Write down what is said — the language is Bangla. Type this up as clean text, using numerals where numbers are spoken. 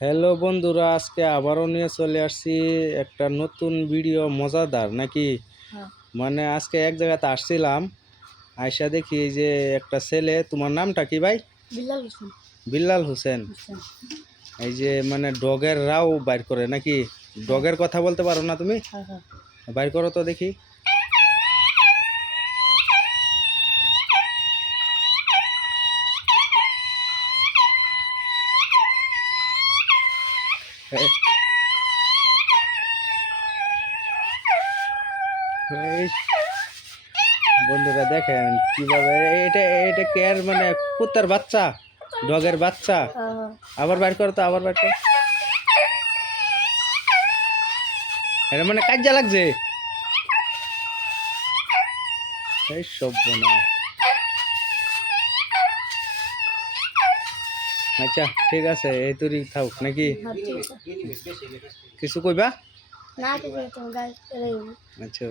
হ্যালো বন্ধুরা, আজকে আবারও নিয়ে চলে আসছি একটা নতুন ভিডিও। মজাদার নাকি? হ্যাঁ। মানে আজকে এক জায়গাতে আসছিলাম, আয়সা দেখি এই যে একটা ছেলে। তোমার নামটা কি ভাই? বিল্লাল হোসেন। বিল্লাল হোসেন। এই যে মানে ডগের রাও বাইর করে নাকি? ডগের কথা বলতে পারো না তুমি? হ্যাঁ। বাইর করো তো দেখি। এই এই বন্ধুরা দেখেন কিভাবে এটা এটা কেয়ার, মানে কুত্তার বাচ্চা, ডগের বাচ্চা। আবার বাইর করো তো, আবার বাইর করো। এটা মানে কাজে লাগছে। এই সব না। আচ্ছা ঠিক আছে, এই তুই থাক নাকি? কিছু কইবা? না, কিছু গাছ। আচ্ছা।